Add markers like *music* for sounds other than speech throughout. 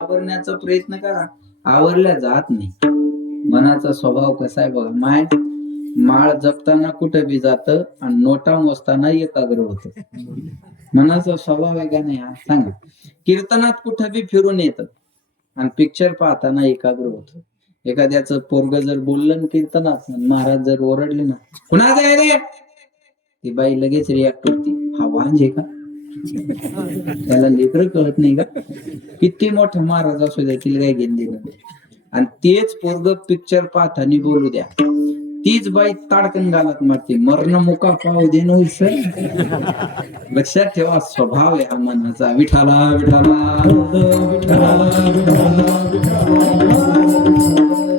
आवरण्याचा प्रयत्न करा. आवरल्या जात नाही. मनाचा स्वभाव कसा आहे बघा. माय माळ जपताना कुठं बी जात आणि नोटा मोजताना एकाग्र होत. मनाचा स्वभाव आहे का नाही हा? सांगा. कीर्तनात कुठं बी फिरून येत आणि पिक्चर पाहताना एकाग्र होत. एखाद्याच पोरग जर बोललं ना कीर्तनात महाराज जर ओरडले ना कुणाचं आहे रे? ती बाई लगेच रिॲक्ट होती. हा वांज आहे का? *laughs* त्याला लेकर कळत नाही का? किती मोठा महाराज असू द्या तिला काय घेऊन दिलं आणि तेच पोरग पिक्चर पाहताना बोलू द्या. तीच बाई ताडकन घालत मारते. मरण मुका पाहू दे सर. लक्षात ठेवा स्वभाव आहे हा मनाचा. विठाला विठाला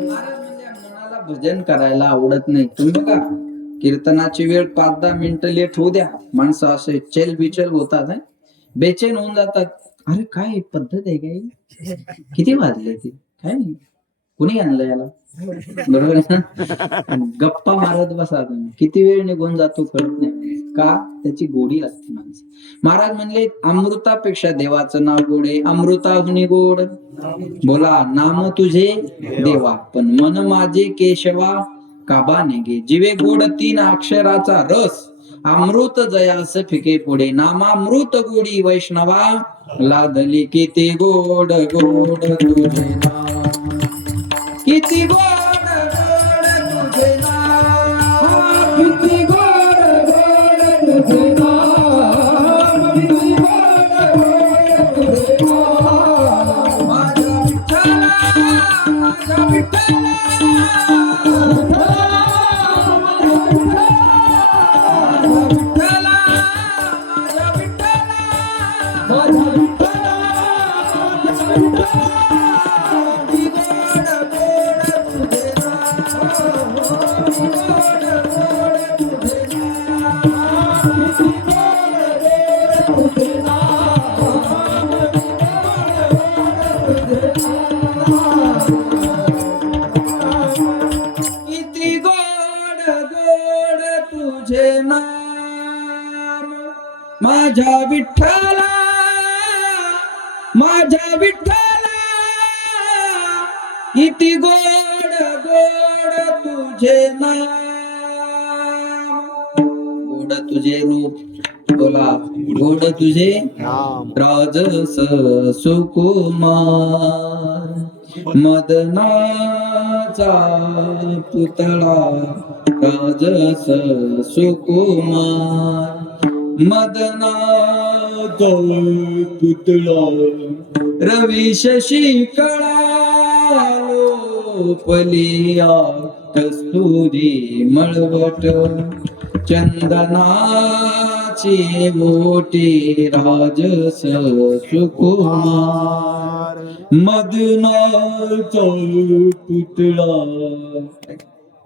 म्हणजे मनाला भजन करायला आवडत नाही. तुम्ही बघा. कीर्तनाची वेळ पाच दहा मिनिटं लेट होऊ द्या. माणसं असे चेल बिचल होतात बेचैन होऊन जातात. अरे काय पद्धत आहे काय किती वाजले ते? काय नाही. कुणी आणलं याला? बरोबर ना? गप्पा मारत बसा तुम्ही. किती वेळ निघून जातो कळत नाही. का? त्याची गोडी असते माणसं. महाराज म्हणले अमृतापेक्षा देवाचं नाव गोड आहे. अमृताहुनी गोड. बोला नाम तुझे देवा. पण मन माझे केशवा. काबाने घे जिवे गोड तीन अक्षराचा रस अमृत जयास फिके पुढे नामामृत गोडी वैष्णवा लादली किती गोड गोड तुझे नाम. किती गोड गोड तुझे नाम. किती गोड गोड तुझे नाम. किती गोड गोड तुझे नाम. विठ्ठला विठ्ठला राजस सुकुमार मदनाचा पुतळा राजस सुकुमार मदनाचा पुतळा रवी शशी कळा पलिया कस्तुरी मळवट चंदनाची बोटी राजस सुकुमार मदनाचा पुतळा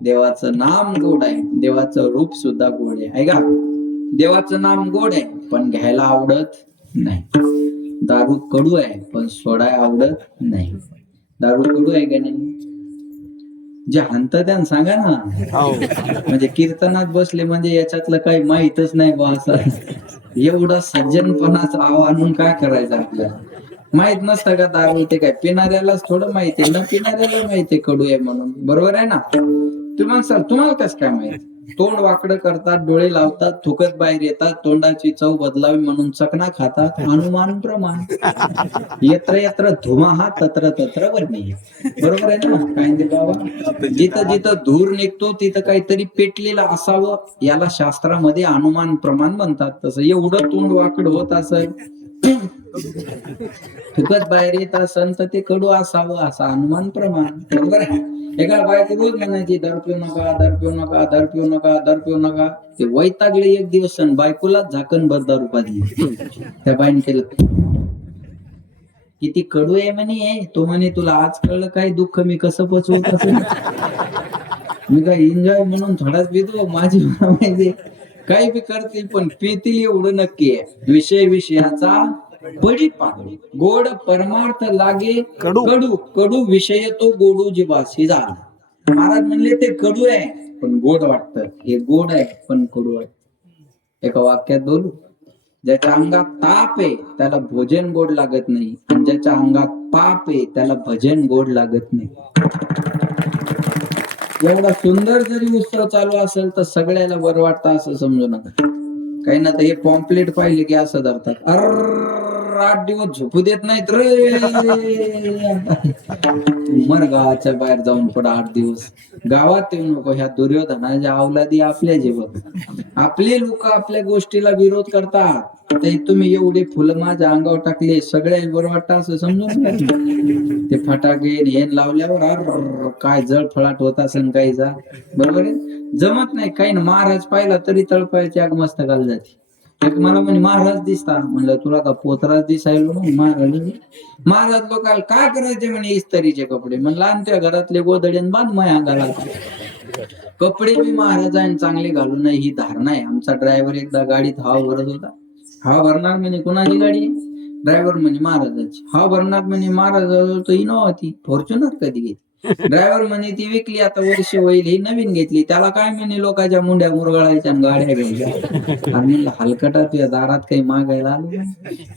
देवाचं नाम गोड आहे. देवाचं रूप सुद्धा गोड आहे. आहे का? देवाचं नाम गोड आहे पण घ्यायला आवडत नाही. दारू कडू आहे पण सोडाय आवडत नाही. दारू कडू आहे का नाही? जे हंत त्यानं सांगा ना. म्हणजे कीर्तनात बसले म्हणजे याच्यातलं काही माहीतच नाही बा असं. एवढं सज्जनपणाचं आणून काय करायचं आपल्याला? माहीत नसतं का दारू ते काय? पिणाऱ्यालाच थोडं माहिती आहे. न पिणाऱ्याला माहिती कडू आहे म्हणून. बरोबर आहे ना? तुम्हाला सर तुम्हाला कसं काय माहीत? तोंड वाकडं करतात डोळे लावतात थुकत बाहेर येतात तोंडाची चव बदलावी म्हणून चकना खातात. अनुमान प्रमाण. यत्र यत्र धुमा हा तत्र तत्र वर्णी बरोबर आहे ना काय बाबा? जिथं जिथं धूर निघतो तिथं काहीतरी पेटलेलं असावं. याला शास्त्रामध्ये अनुमान प्रमाण म्हणतात. तसं एवढं तोंड वाकड होत असं फुकत बाहेर येत असन तर ते कडू असावं असं अनुमान प्रमाण. बरोबर आहे? एका बायको रोज म्हणायची दर पिऊ नका दर पिऊ नका दर पिऊ नका दर पिऊ नका. ते वैतागले एक दिवस सण बायकोला झाकण भर दारू पाजली त्या बाईने केलं. किती कडू आहे म्हणे. तो म्हणे तुला आज कळलं काय दुःख? मी कसं पचवत असेल *laughs* मी काय एन्जॉय म्हणून थोडाच पितो माझी माहिती. काही बी करतील पण पितील एवढं नक्की आहे. विषय विषयाचा बडी पागडी गोड परमार्थ लागे कडू. कडू कडू विषय तो गोडू जीवासी झाला. महाराज म्हणले ते कडू आहे. पण गोड वाटत. हे गोड आहे पण कडू आहे. एका वाक्यात बोलू. ज्याच्या अंगात ताप आहे त्याला भोजन गोड लागत नाही. ज्याच्या अंगात पाप आहे त्याला भजन गोड लागत नाही. एवढा सुंदर जरी उत्सव चालू असेल तर सगळ्याला बरं वाटतं असं समजू नका. काही ना तर हे पॉम्पलेट पाहिले की असं धरतात. अर आठ दिवस झोपू देत नाहीत रे. मर गावाच्या बाहेर जाऊन पड आठ दिवस. गावात येऊ नको ह्या दुर्योधनाच्या अवलादी आपल्या जीवन आपले लोक आपल्या गोष्टीला विरोध करतात. ते तुम्ही एवढे फुलं माझ्या अंगावर टाकले सगळ्या बरं वाटतं असं समजून ते फटाके हेन लावल्यावर अर काय जळ फळाट होत असेल काहीचा बरोबर आहे? जमत नाही काही ना महाराज पाहिला तरी तळपायची आग घाल जाते. मला म्हणे महाराज दिसता. म्हणलं तुला का पोतराज दिसायलो ना महाराज. महाराज लोकांना काय करायचे म्हणे इस्त्रीचे कपडे? म्हणलं आणि त्या घरातले गोदड्यान बांध माया अंगाला कपडे मी महाराजांनी चांगले घालू नये ही धारणा आहे. आमचा ड्रायव्हर एकदा गाडीत हवा भरत होता. हवा भरणार म्हणे कोणाची गाडी? ड्रायव्हर म्हणे महाराजाची. हवा भरणार म्हणे महाराज तो इनोवा होती. फॉर्च्युनर कधी घेतली? ड्रायव्हर म्हणे ती विकली आता वर्ष होईल ही नवीन घेतली. त्याला काय म्हणे लोकांच्या मुंड्या मुरगळायच्या आणि गाड्या घ्यायच्या. आणि हलकटा तुझ्या दारात काही मागायला आलो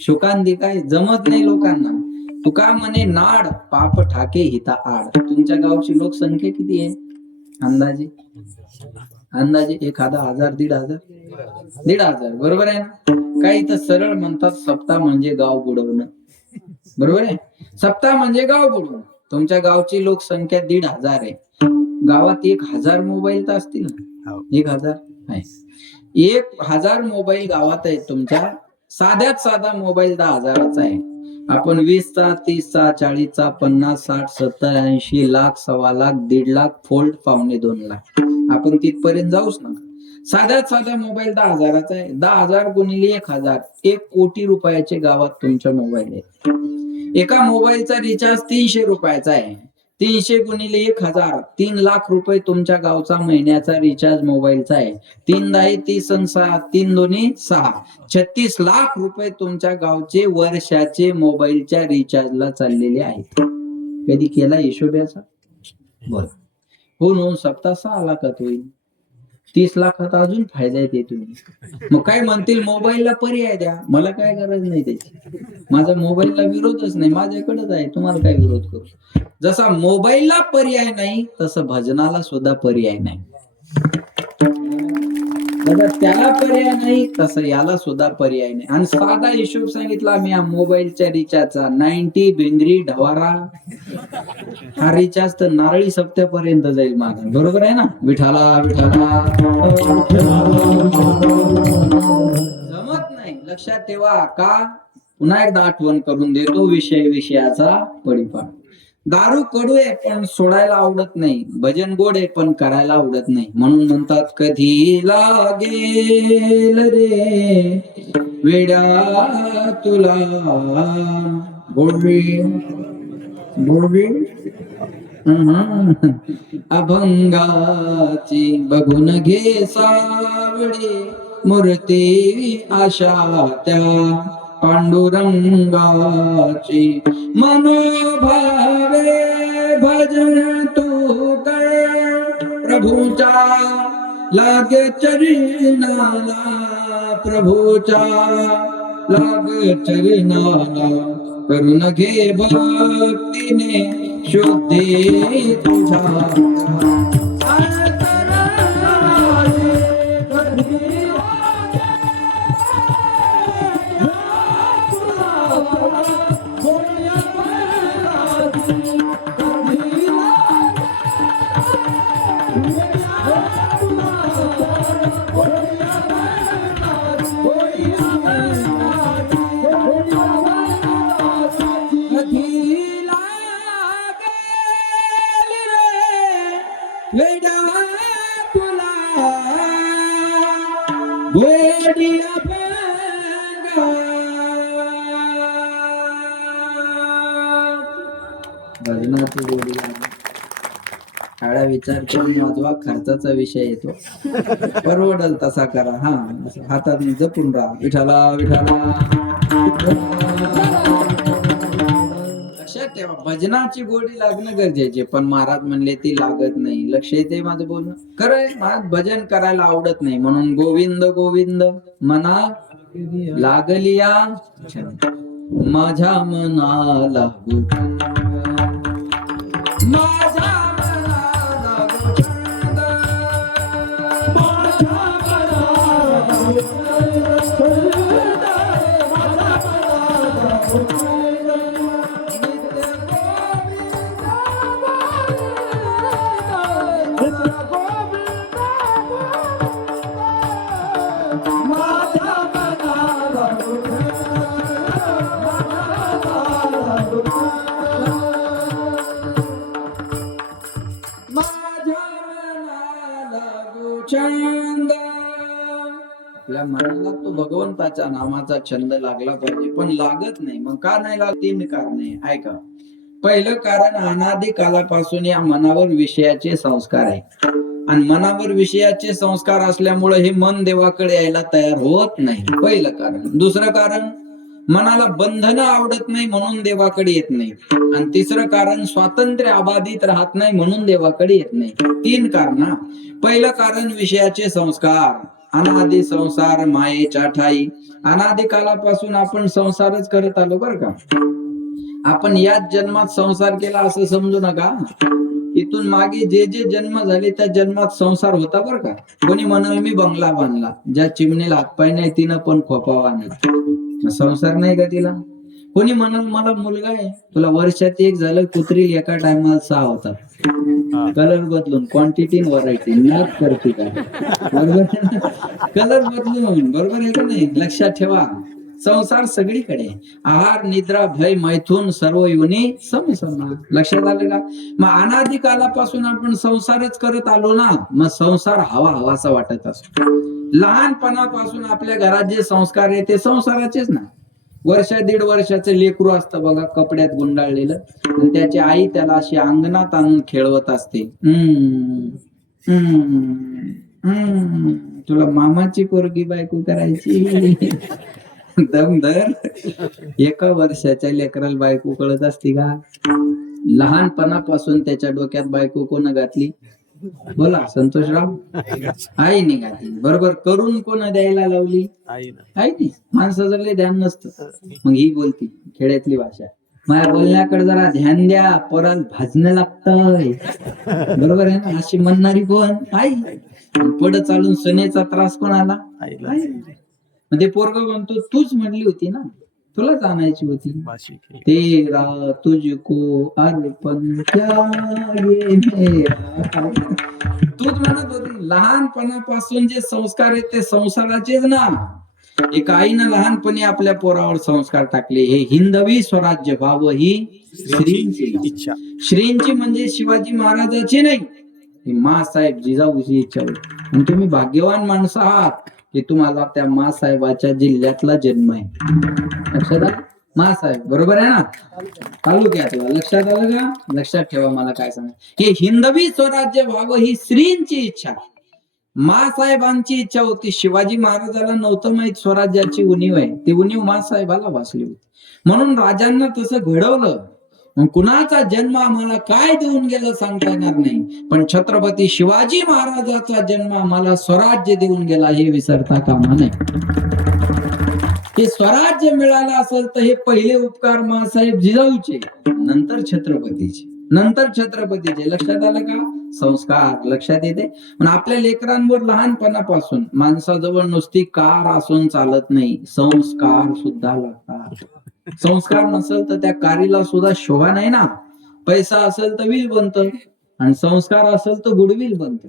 शुकांदी काय जमत नाही लोकांना. तू काय म्हणे नाड पाप ठाके हिता आड. तुमच्या गावची लोकसंख्या किती आहे? अंदाजे? अंदाजे एखादा हजार दीड हजार? दीड हजार बरोबर आहे ना? काही तर सरळ म्हणतात सप्ताह म्हणजे गाव बुडवणं. बरोबर आहे? सप्ताह म्हणजे गाव बुडवणं. तुमच्या गावची लोकसंख्या दीड हजार आहे. गावात एक हजार मोबाईल तर असतील ना? हो. एक हजार? एक हजार मोबाईल गावात आहे तुमच्या. साध्यात साधा मोबाईल दहा हजाराचा आहे. आपण वीसचा तीसचा चाळीसचा पन्नास साठ सत्तर ऐंशी लाख सव्वा लाख दीड लाख फोल्ड पावणे दोन लाख. आपण तिथपर्यंत जाऊच नका. साध्यात साधा मोबाईल दहा हजाराचा आहे. दहा हजार गुणिले एक हजार. एक कोटी रुपयाचे गावात तुमच्या मोबाईल आहे एका मोबाईलचा रिचार्ज तीनशे रुपयाचा आहे. तीनशे गुणिले एक हजार तीन लाख रुपये तुमच्या गावचा महिन्याचा रिचार्ज मोबाईलचा आहे. तीन दहा तीस सहा तीन दोन्ही सहा. छत्तीस लाख रुपये तुमच्या गावचे वर्षाचे मोबाईलच्या रिचार्जला चाललेले आहेत. कधी केला हिशोब्याचा? बर. हो नोंद सप्ताह सहा लाखात होईल. तीस लाखात अजून फायदा येते तुम्ही. मग काय म्हणतील मोबाईलला पर्याय द्या. मला काय गरज नाही त्याची. माझा मोबाईलला विरोधच नाही. माझ्याकडेच आहे. तुम्हाला काय विरोध करू? जसा मोबाईलला पर्याय नाही तसं भजनाला सुद्धा पर्याय नाही. दादा त्याला पर्याय नाही तसं याला सुद्धा पर्याय नाही. आणि साधा हिशोब सांगितला मी मोबाईलच्या रिचार्जचा. नाईन्टी भिंगरी ढवारा. हा रिचार्ज तर नारळी सप्त्यापर्यंत जाईल माझा. बरोबर आहे ना? विठाला विठाला. जमत नाही. लक्षात ठेवा. का? पुन्हा एकदा आठवण करून देतो विषय विषयाचा परिपाठ. दारू कडू आहे पण सोडायला आवडत नाही. भजन गोड आहे पण करायला आवडत नाही. म्हणून म्हणतात कधी लागेल रे वेडा तुला? गोडवी गोडवी अभंगाची बघून घे सावडी मूर्ती आशा त्या. पांडुरंगाची मनोभावे भजन तू कर. प्रभूचा लाग चरणाला प्रभूचा लाग चरणाला करून घे भक्तीने शुद्धी तुझ्या कधी विचार वाजवा खर्चाचा विषय येतो. परवडल तसा करा हा. हातात जपून राहा. विठाला विठाला. लक्षात ठेवा भजनाची गोडी लागणं गरजेचे पण महाराज म्हणले ती लागत नाही. लक्ष येते माझं बोलणं? खरंय महाराज भजन करायला आवडत नाही. म्हणून गोविंद गोविंद मना लागलिया. माझ्या मनाला गुंग. माझ्या मनाला तो भगवंताच्या नामाचा छंद लागला पाहिजे. पण लागत नाही. मग का नाही लागत? तीन कारणे ऐका. पहिलं कारण अनादी कालापासून या मनावर विषयाचे संस्कार आहे. आणि मनावर विषयाचे संस्कार असल्यामुळे हे मन देवाकडे यायला तयार होत नाही. पहिलं कारण. दुसरं कारण मनाला बंधन आवडत नाही म्हणून देवाकडे येत नाही. आणि तिसरं कारण स्वातंत्र्य अबाधित राहत नाही म्हणून देवाकडे येत नाही. तीन कारण पहिलं कारण विषयाचे संस्कार. अनादि संसार मायेच्या ठाई अनादि कालापासून आपण संसारच करत आलो बर का? आपण याच जन्मात संसार केला असं समजू नका. इथून मागे जे जे जन्म झाले त्या जन्मात संसार होता बर का? कोणी म्हणाल मी बंगला बांधला ज्या चिमणीला हातपाय नाही तिनं पण खोपावा नाही संसार नाही का तिला? कोणी म्हणाल मला मुलगा आहे. तुला वर्षात एक झालं कुत्री एका टायमाला सहा होतात. कलर बदलून क्वांटिटी व्हरायटी नाच करते का? बरोबर? कलर बदलून बरोबर आहे का नाही? लक्षात ठेवा. संसार सगळीकडे आहार निद्रा भय मैथून सर्व योनी समसमा लक्षात आलं का? मग अनादी कालापासून आपण संसारच करत आलो ना मग संसार हवा हवासा वाटत असतो. लहानपणापासून आपल्या घरात जे संस्कार आहे ते संसाराचेच ना. वर्ष दीड वर्षाचं लेकरू असतं बघा कपड्यात गुंडाळलेलं. आणि त्याची आई त्याला अशी अंगणात आणून खेळवत असते. तुला मामाची पोरगी बायको करायची? दम एका वर्षाच्या लेकराला बायको कळत असते का? लहानपणापासून त्याच्या डोक्यात बायको कोण घातली? बोला संतोषराव. आईने घातली बरोबर करून कोण द्यायला लावली? आई ना. आहे ती. माणसाचं ध्यान नसतं. मग ही बोलती खेड्यातली भाषा. माझ्या बोलण्याकडे जरा ध्यान द्या परत भाजणं लागतंय. बरोबर आहे ना? अशी म्हणणारी कोण? आई. पुढे चालून सनेचा त्रास कोण आला ते पोरग म्हणतो तूच म्हणली होती ना. तुलाच आणायची होती. तेरा तुझको अर्पण तूच म्हणत होती लहानपणापासून जे संस्कार आहेत ते संसाराचेच ना. एक आईनं लहानपणी आपल्या पोरावर संस्कार टाकले. हे हिंदवी स्वराज्य व्हावं ही श्रींची. इच्छा. श्रींची म्हणजे शिवाजी महाराजाची नाही. ही मासाहेब जिजाऊची इच्छा होती. आणि तुम्ही भाग्यवान माणसं आहात. की तुम्हाला त्या मासाहेबाच्या जिल्ह्यातला जन्म आहे. लक्षात आलं? मासाहेब बरोबर आहे ना? तालुक्यातला लक्षात आलं का? लक्षात ठेवा मला काय सांग हे हिंदवी स्वराज्य व्हावं ही श्रींची इच्छा मासाहेबांची इच्छा होती. शिवाजी महाराजाला नव्हतं माहीत स्वराज्याची उणीव आहे. ती उणीव मासाहेबाला वाचली होती. म्हणून राजांना तसं घडवलं. कुणाचा जन्म आम्हाला काय देऊन गेलं सांगता येणार नाही. पण छत्रपती शिवाजी महाराजाचा जन्म आम्हाला स्वराज्य देऊन गेला हे विसरता कामा नाही हे स्वराज्य मिळालं असेल तर हे पहिले उपकार मासाहेब जिजाऊचे नंतर छत्रपतीचे. नंतर छत्रपतीचे. लक्षात आलं का? संस्कार लक्षात येते. पण आपल्या लेकरांवर लहानपणापासून माणसाजवळ नुसती कार असून चालत नाही. संस्कार सुद्धा लागतात. संस्कार नसेल तर त्या कारीला सुद्धा शोभा नाही ना. पैसा असेल तर विल बनत आणि संस्कार असेल तर गुडविल बनत.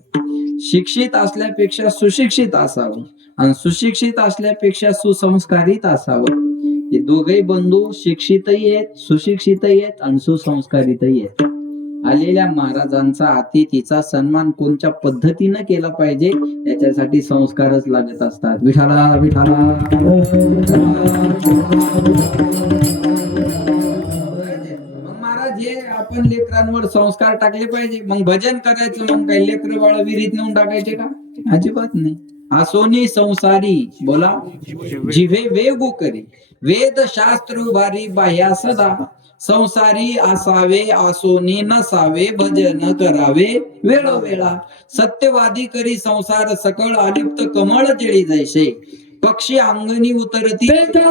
शिक्षित असल्यापेक्षा सुशिक्षित असावं आणि सुशिक्षित असल्यापेक्षा सुसंस्कारित असावं. हे दोघे बंधू शिक्षितही आहेत सुशिक्षितही आहेत आणि सुसंस्कारितही आहेत. आलेल्या महाराजांचा अतिथीचा सन्मान कोणत्या पद्धतीनं केला पाहिजे याच्यासाठी संस्कारच लागत असतात. विठाला विठाला. महाराज हे आपण लेकरांवर संस्कार टाकले पाहिजे. मग भजन करायचं मग काही लेकर बाळ विहिरीत नेऊन टाकायचे का? अजिबात नाही. आसोनी संसारी बोला. जिवे वेगो करी. वेद शास्त्र उभारी बाह्या सदा. संसारी असावे आसोनी नसावे भजन करावे वेळोवेळा. सत्यवादी करी संसार सकळ अलिप्त कमळ जळी जैसे. पक्षी अंगणी उतरती. ते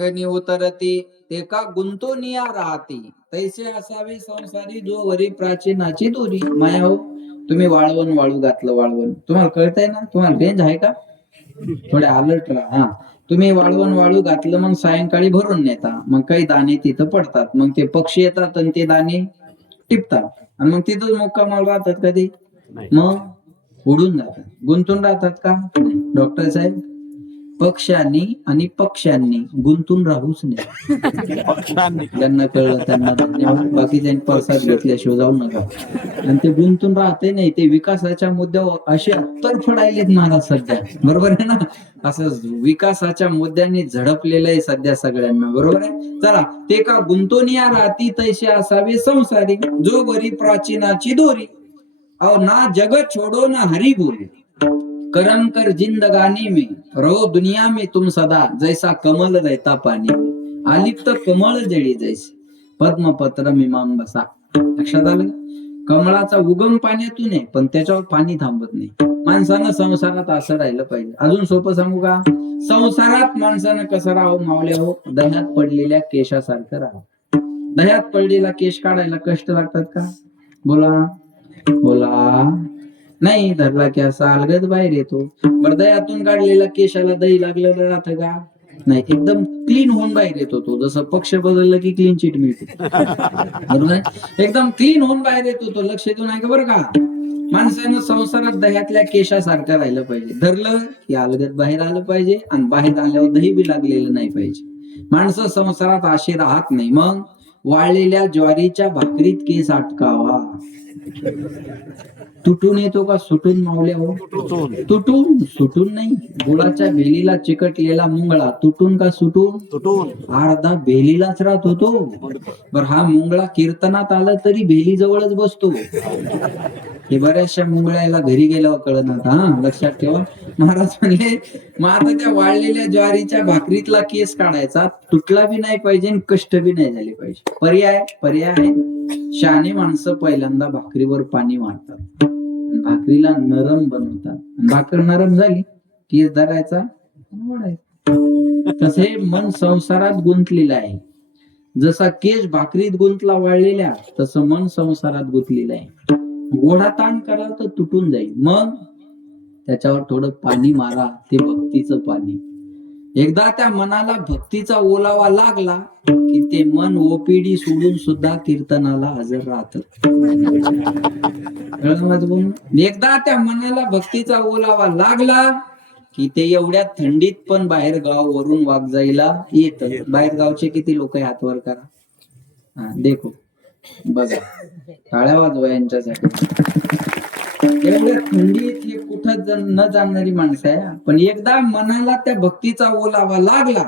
अंगणी उतरती ते का गुंतोनिया राहती. तैसे असावे संसारी जो वरी प्राचीनाची दोरी. माया हो तुम्ही वाळवण वाळू घातलं वाळवण. तुम्हाला कळतंय ना? तुम्हाला रेंज आहे का? थोडे अलर्ट राहा. हा. तुम्ही वाळवण वाळू घातलं मग सायंकाळी भरून नेता. मग काही दाणे तिथं पडतात. मग ते पक्षी येतात आणि ते दाणे टिपतात. आणि मग तिथं मुक्कामाल राहतात कधी? मग उडून जातात. गुंतून राहतात का? डॉक्टर साहेब? पक्ष्यांनी आणि पक्ष्यांनी गुंतून राहूच नाही ज्यांना कळलं त्यांना धन्यवाद बाकी त्यांनी प्रसाद घेतल्याशिवाय जाऊ नका. आणि ते गुंतून राहते नाही ते विकासाच्या मुद्द्यावर असे तडफडायलेत महाराज सध्या. बरोबर आहे ना? असं विकासाच्या मुद्द्यांनी झडपलेलं आहे सध्या सगळ्यांना. बरोबर आहे? चला ते का गुंतोनिया राहती तैसे असावे संसारी जो बरी प्राचीनाची दोरी. अहो ना जगत छोडो ना हरी बोले. करम कर जिंदगानी में। रहो दुनिया में तुम सदा जैसा कमल रहता पाणी में. आलिप्त कमळ जळी जैसे पद्मपत्र मीमाम बसा लक्षात आलं कमळाचा उगम पाण्यातून आहे पण त्याच्यावर पाणी थांबत नाही. माणसानं संसारात असं राहिलं पाहिजे. अजून सोपं सांगू का? संसारात माणसानं कसं राहावं? मावल्या हो दह्यात पडलेल्या केशासारखं राहावं. दह्यात पडलेला केश काढायला कष्ट लागतात का? बोला. बोला. नाही धरला की असा अलगद बाहेर येतो. बरं दह्यातून काढलेला केशाला दही लागलेलं राहतं का? नाही एकदम क्लीन होऊन बाहेर येतो तो. जसं पक्ष बदललं की क्लीन चिट मिळते. बरोबर एकदम क्लीन होऊन बाहेर येतो तो. लक्ष देऊन आहे का बरं का. माणसानं संसारात दह्यातल्या केशासारखं राहिलं पाहिजे. धरलं की अलगद बाहेर आलं पाहिजे आणि बाहेर आल्यावर दही बी लागलेलं नाही पाहिजे. माणसं संसारात असे राहत नाही. मग वाळलेल्या ज्वारीच्या भाकरीत केस अटकावा. तुटून येतो का? सुटून मावल्या हो. तुटून. सुटून नाही. गुळाच्या भेलीला चिकटलेला मुंगळा. तुटून का सुटून? तुटून. अर्धा भेलीलाच राहत होतो. बर हा मुंगळा कीर्तनात आला तरी भेली जवळच बसतो. हे बऱ्याचशा मुंगळ्याला घरी गेल्यावर कळत नव्हता हा लक्षात ठेवा. महाराज म्हणले मग आता त्या वाळलेल्या ज्वारीच्या भाकरीतला केस काढायचा. तुटला बी नाही पाहिजे आणि कष्ट बी नाही झाले पाहिजे. पर्याय पर्याय आहे. शहाणे माणसं पहिल्यांदा भाकरीवर पाणी मारतात. भाकरीला नरम बनवतात. भाकर नरम झाली केस धरायचा तसे मन संसारात गुंतलेलं आहे. जसा केश भाकरीत गुंतला वाळलेल्या तसं मन संसारात गुंतलेलं आहे. गोडा ताण करा तर तुटून जाईल. मग त्याच्यावर थोडं पाणी मारा. ते भक्तीचं पाणी. एकदा त्या मनाला भक्तीचा ओलावा लागला की ते मन ओपीडी सोडून सुद्धा कीर्तनाला हजर राहत. *laughs* एकदा त्या मनाला भक्तीचा ओलावा लागला की ते एवढ्या थंडीत पण बाहेर गाव वरून वाघ जायला येत. बाहेर गावचे किती लोक आहे हातवर करा. हा देखो. बघा. टाळ्या वाजवा यांच्यासाठी. म्हणजे थंडीत हे कुठं न जाणारी माणसं आहे पण एकदा मनाला त्या भक्तीचा ओलावा लागला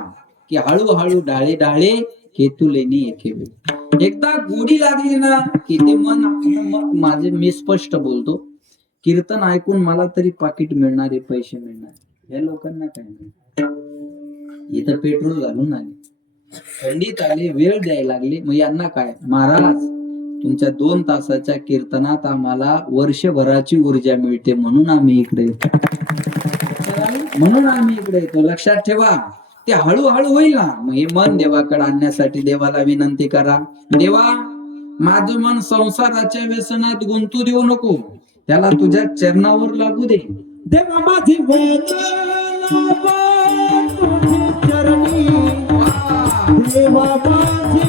की हळूहळू डाळे डाळे केतुलेनी एके वेळी एकदा गोडी लागली ना की ते मन आपलं माझे मी स्पष्ट बोलतो. कीर्तन ऐकून मला तरी पाकिट मिळणारे पैसे मिळणार. या लोकांना काय नाही इथं पेट्रोल घालून आले. थंडीत आले वेळ द्यायला लागले. मग यांना काय? महाराज तुमच्या दोन तासाच्या कीर्तनात आम्हाला वर्षभराची ऊर्जा मिळते म्हणून आम्ही इकडे येतो. म्हणून आम्ही इकडे येतो. लक्षात ठेवा. ते हळूहळू होईल ना. मग हे मन देवाकडे आणण्यासाठी देवाला विनंती करा. देवा माझं मन संसाराच्या व्यसनात गुंतू देऊ नको. त्याला तुझ्या चरणावर लागू दे. देवा माझी चरणी. देवा माझी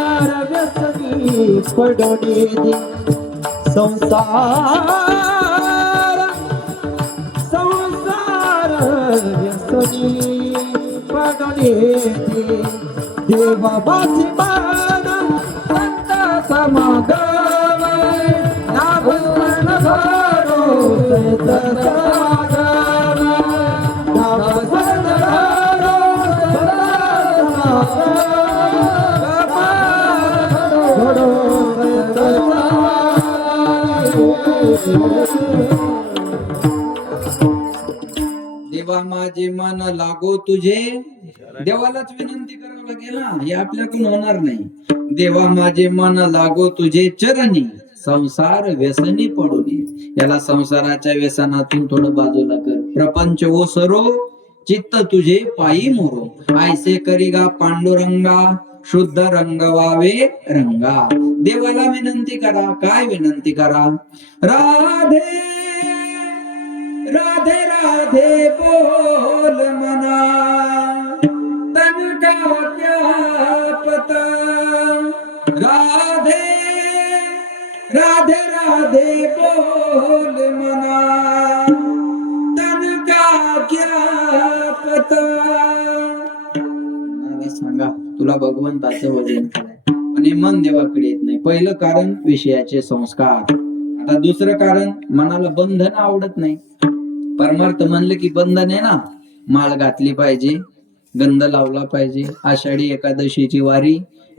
व्यसनी पडणे संसार संसार व्यसनी पडणे देवा बाजी मान संताचा मागव देवा माझे मन लागो तुझे. देवालाच विनंती करावं लागेल ना हे आपल्याकडून होणार नाही. देवा माझे मन लागो तुझे चरणी संसार व्यसनी पडून याला संसाराच्या व्यसनातून थोडं बाजूला कर. प्रपंच ओसरो चित्त तुझे पायी मोरो. आयसे करिगा पांडुरंगा शुद्ध रंग वावे रंगा. देवाला विनंती करा. काय विनंती करा? राधे राधे राधे बोल मना. तन का क्या पता राधे राधे राधे बोल मना. तन का क्या पता सांगा तुला भगवंताचं वजन पण हे मन देवाकडे येत नाही. पहिलं कारण विषयाचे संस्कार. आता दुसरं कारण मनाला बंधन आवडत नाही. परमार्थ म्हणलं की बंधन आहे ना. माळ घातली पाहिजे गंध लावला पाहिजे आषाढी एकादशीची वारी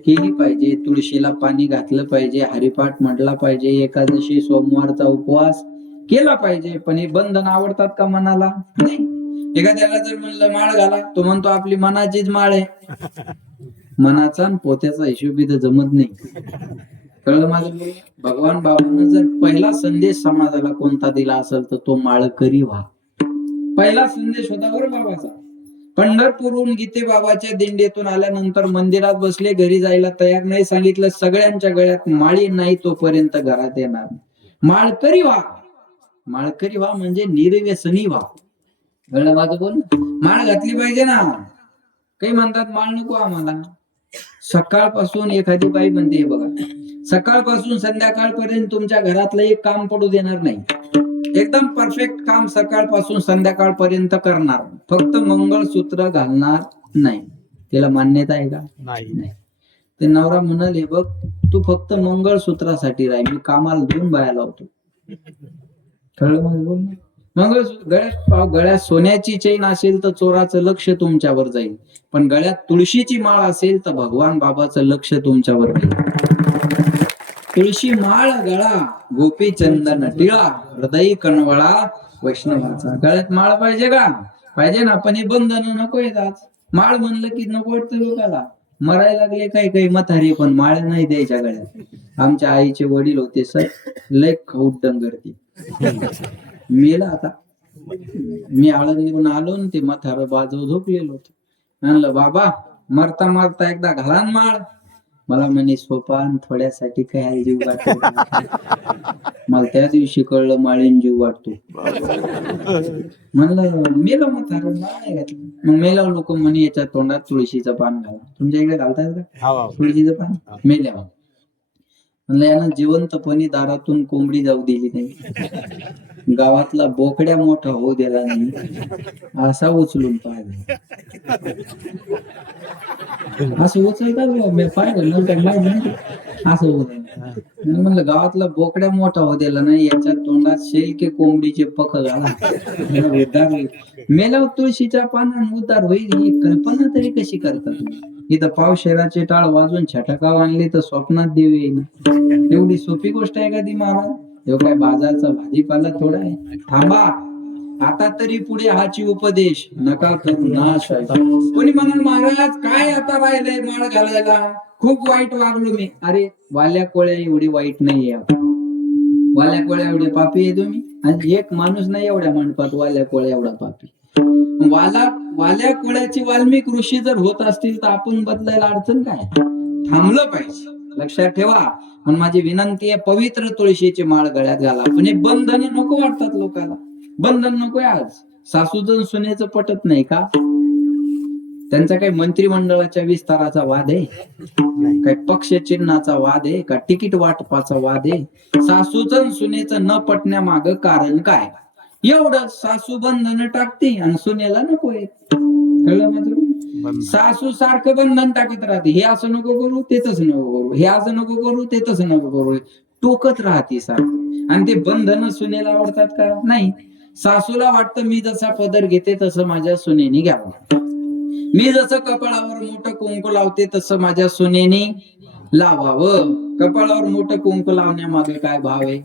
केली पाहिजे तुळशीला पाणी घातलं पाहिजे हरिपाठ म्हटला पाहिजे एकादशी सोमवारचा उपवास केला पाहिजे. पण हे बंधन आवडतात का मनाला? नाही. एखाद्याला जर म्हणलं माळ घाला तो म्हणतो आपली मनाचीच माळ आहे. मनाचा आणि पोत्याचा हिशोब इथं जमत नाही. कळलं माझं भगवान बाबांना जर पहिला संदेश समाजाला कोणता दिला असेल तर तो माळकरी व्हा. पहिला संदेश होता बरं बाबाचा. पंढरपूरहून गीते बाबाच्या दिंडीतून आल्यानंतर मंदिरात बसले घरी जायला तयार नाही सांगितलं सगळ्यांच्या गळ्यात माळी नाही तोपर्यंत घरात येणार. माळकरी व्हा. माळकरी व्हा म्हणजे निर्व्यसनी व्हा. कळलं माझं बोल माळ घातली पाहिजे ना. काही म्हणतात माळ नको आम्हाला. सकाळपासून एखादी बाई म्हणते बघा सकाळपासून संध्याकाळपर्यंत तुमच्या घरातलं एक काम पडू देणार नाही. एकदम परफेक्ट काम सकाळपासून संध्याकाळपर्यंत करणार. फक्त मंगळसूत्र घालणार नाही. त्याला मान्यता आहे का? नाही. ते नवरा म्हणाले बघ तू फक्त मंगळसूत्रासाठी राह मी कामाला दोन बाया लावतो. कळलं माझं बोलणं? मंगळसूत्र गळ्यात गळ्यात सोन्याची चेन असेल तर चोराचं लक्ष तुमच्यावर जाईल. पण गळ्यात तुळशीची माळ असेल तर भगवान बाबाचं लक्ष तुमच्यावर जाईल. तुळशी माळ गळा गोपी चंदन टिळा हृदय कणवळा वैष्णवाचा. गळ्यात माळ पाहिजे का? पाहिजे ना पण हे बंधन नको येतात माळ म्हणलं की नको वाटतं लोकाला. मरायला लागले काही काही म्हातारे पण माळ नाही द्यायच्या गळ्यात. आमच्या आईचे वडील होते सर लय खौट डंगरती मेला आता. मी आळंदीहून आलो ते म्हातारं बाजू झोपलेलो होतो. म्हणलं बाबा मरता मरता एकदा घाला न माळ. मला म्हणे सोपान थोड्यासाठी काय जीव वाटतो मला त्या दिवशी कळलं माळीन जीव वाटतो. म्हणलं मेलो माळ नाही घातलं मग मेला लोक म्हणे याच्या तोंडात तुळशीचं पान घाला. तुमच्या इकडे घालतात का? तुळशीचं पान? मेल्या म्हणलं यानं जिवंतपणी दारातून कोंबडी जाऊ दिली नाही. गावातला बोकड्या मोठा होऊ दिला नाही. असा उचलून पाहिला. असं उचलतात पाहिलं नंतर माहिती असं म्हणलं गावातला बोकड्या मोठा होऊ दिला नाही याच्या तोंडात शेलके कोंबडीचे पख घाला उद्धार मेल्यावर तुळशीच्या पानान उद्धार होईल ही कल्पना तरी कशी करतात? इथं पावशेराचे टाळ वाजून छटकाव आणले तर स्वप्नात देव येईन. एवढी सोपी गोष्ट आहे का ती महाराज तो काय बाजारचा भाजीपाला थोडा आहे? थांबा. आता तरी पुढे हाची उपदेश. नका करू नाश कोणी म्हणाल महाराज काय आता राहिलंय माळ घालायला? खूप वाईट वागलो मी. अरे वाल्या कोळ्या एवढी वाईट नाहीये वाल्या कोळ्या एवढे पापी आहे तुम्ही? आणि एक माणूस नाही एवढ्या मंडपात वाल्या कोळ्या एवढा पापी. वाला वाल्या कोळ्याची वाल्मिक ऋषी जर होत असतील तर आपण बदलायला अडचण काय? थांबलं पाहिजे. लक्षात ठेवा. पण माझी विनंती आहे पवित्र तुळशीची माळ गळ्यात घाला. पण हे बंधन नको वाटतात लोकांना बंधन नको आज. सासूजन सुनेचं पटत नाही का? त्यांचा काही मंत्रिमंडळाच्या विस्ताराचा वाद आहे? काही पक्ष चिन्हाचा वाद आहे? का तिकीट वाटपाचा वाद आहे? सासूजन सुनेचं न पटण्यामाग कारण काय? एवढं सासू बंधन टाकते आणि सुनेला नको आहे कळलं माझं? सासू सारखं बंधन टाकत राहते. हे असं नको करू तेच नको करू. हे असं नको करू तेच नको करू. टोकत राहते सारखं आणि ते बंधन सुनेला आवडतात का? नाही. सासूला वाटतं मी जसा पदर घेते तसं माझ्या सुनेने घ्यावं. मी जसं कपाळावर मोठं कुंकू लावते तसं माझ्या सुनेने लावावं. कपाळावर मोठं कुंकू लावण्यामागे काय भाव आहे?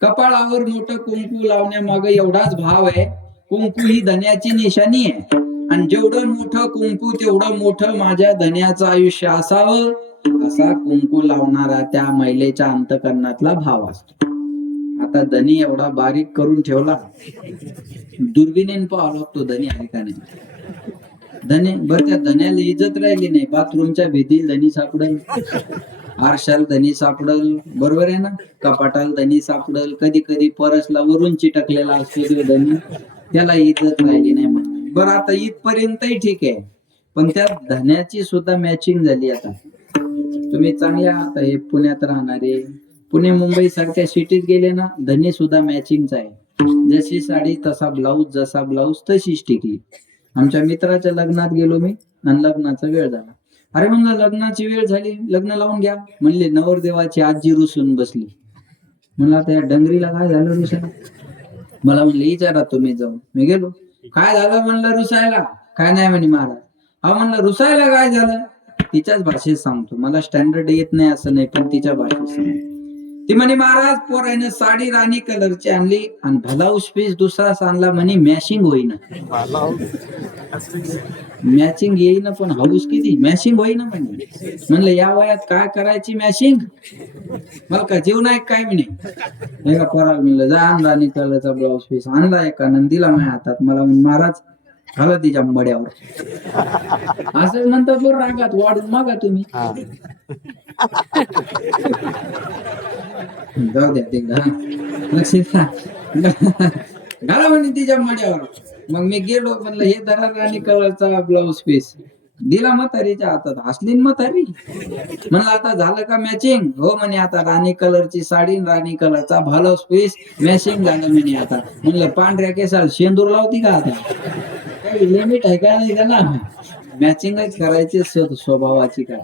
कपाळावर मोठं कुंकू लावण्यामागे एवढाच भाव आहे. कुंकू ही धन्याची निशाणी आहे. आणि जेवढं मोठं कुंकू तेवढं मोठं माझ्या धन्याचं आयुष्य असावं असा कुंकू लावणारा त्या महिलेच्या अंतकरणातला भाव असतो. आता धनी एवढा बारीक करून ठेवला. दुर्बिणीन पाहावा लागतो धनी आहे का नाही? धने बर त्या धन्याला इज्जत राहिली नाही. बाथरूमच्या भीतील धनी सापडल. आरशाल धनी सापडल. बरोबर आहे ना? कपाटाल धनी सापडल. कधी कधी परसला वरून चिटकलेला असतो धनी. त्याला इज्जत राहिली नाही म्हणून. बरं आता इथपर्यंतही ठीक आहे. पण त्या धन्याची सुद्धा मॅचिंग झाली आता. तुम्ही चांगल्या आता हे पुण्यात राहणारे पुणे मुंबई सारख्या सिटीत गेले ना धनी सुद्धा मॅचिंगचा आहे. जशी साडी तसा ब्लाऊज जसा ब्लाऊज तशीच टिकली. आमच्या मित्राच्या लग्नात गेलो मी आणि लग्नाचा वेळ झाला. अरे म्हणलं लग्नाची वेळ झाली लग्न लावून घ्या. म्हणले नवरदेवाची आजी रुसून बसली. म्हणलं आता या डंगरीला काय झालं रुसायला? मला म्हणले विचारा तुम्ही जाऊन. मी गेलो. काय झालं म्हणलं रुसायला? काय नाही म्हणे महाराज. हा म्हणलं रुसायला काय झालं? तिच्याच भाषेत सांगतो. मला स्टँडर्ड येत नाही असं नाही पण तिच्या भाषेत सांगतो. ती म्हणे महाराज पोरायनं साडी राणी कलरची आणली आणि भलाऊस पीस दुसरा आणला म्हणे मॅशिंग होईना. मॅचिंग येईना पण हाऊस किती? मॅशिंग होईना म्हणे. म्हणलं या वयात काय करायची मॅशिंग? मला का जीव नाही काय म्हणे. एका पोराला? म्हणलं जा आणला राणी कलरचा ब्लाऊज पीस आणला एका नंदीला माझ्या हातात. मला म्हणे महाराज घाला तिच्या मड्यावर असंच म्हणतात तो रागात वाढून मागा तुम्ही. जाऊ द्या ते घाला घाला म्हणे तिच्या माड्यावर. मग मी गेलो म्हणलं हे धरा राणी कलरचा ब्लाऊज पीस दिला म्हातारीच्या हातात. हसली म्हातारी? म्हणलं आता झालं का मॅचिंग हो म्हणे आता राणी कलरची साडी राणी कलरचा ब्लाऊज पीस मॅचिंग झालं म्हणे आता. म्हणलं पांढऱ्या केसाल शेंदूर लावती का आता? काही लिमिट आहे का नाही त्याला? मॅचिंगच करायची स्वभावाची काय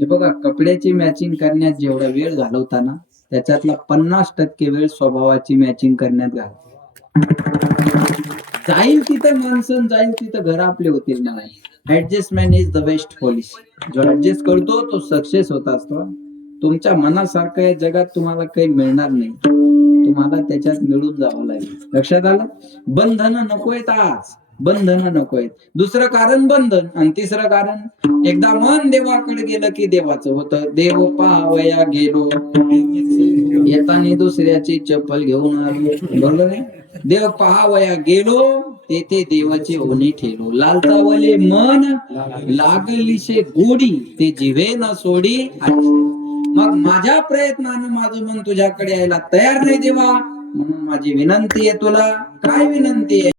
हे बघा कपड्याची मॅचिंग करण्यात जेवढा वेळ घालवताना त्याच्यातला पन्नास टक्के वेळ स्वभावाची मॅचिंग करण्यात घालतो. जाईल तिथं माणसं जाईल तिथं घर आपले होतील नाही adjustment is the best policy जो ऍडजस्ट करतो तो सक्सेस होत असतो. तुमच्या मनासारखं या जगात तुम्हाला काही मिळणार नाही. तुम्हाला त्याच्यात मिळून जावं लागेल. लक्षात आलं? बंधन नकोयत आज. बंधन नको आहेत. दुसरं कारण बंधन आणि तिसरं कारण एकदा मन देवाकडे गेलं की देवाचं होतं. देव पाहावया गेलो. येताना दुसऱ्याची चप्पल घेऊन आलो. बरोबर आहे? देव पहावया गेलो तेथे देवाचे ओणी ठेलो. लालचावले मन लागलीशे गोडी ते जिवे न सोडी मग माझ्या प्रयत्नानं माझं मन तुझ्याकडे यायला तयार नाही देवा. म्हणून माझी विनंती आहे तुला. काय विनंती आहे?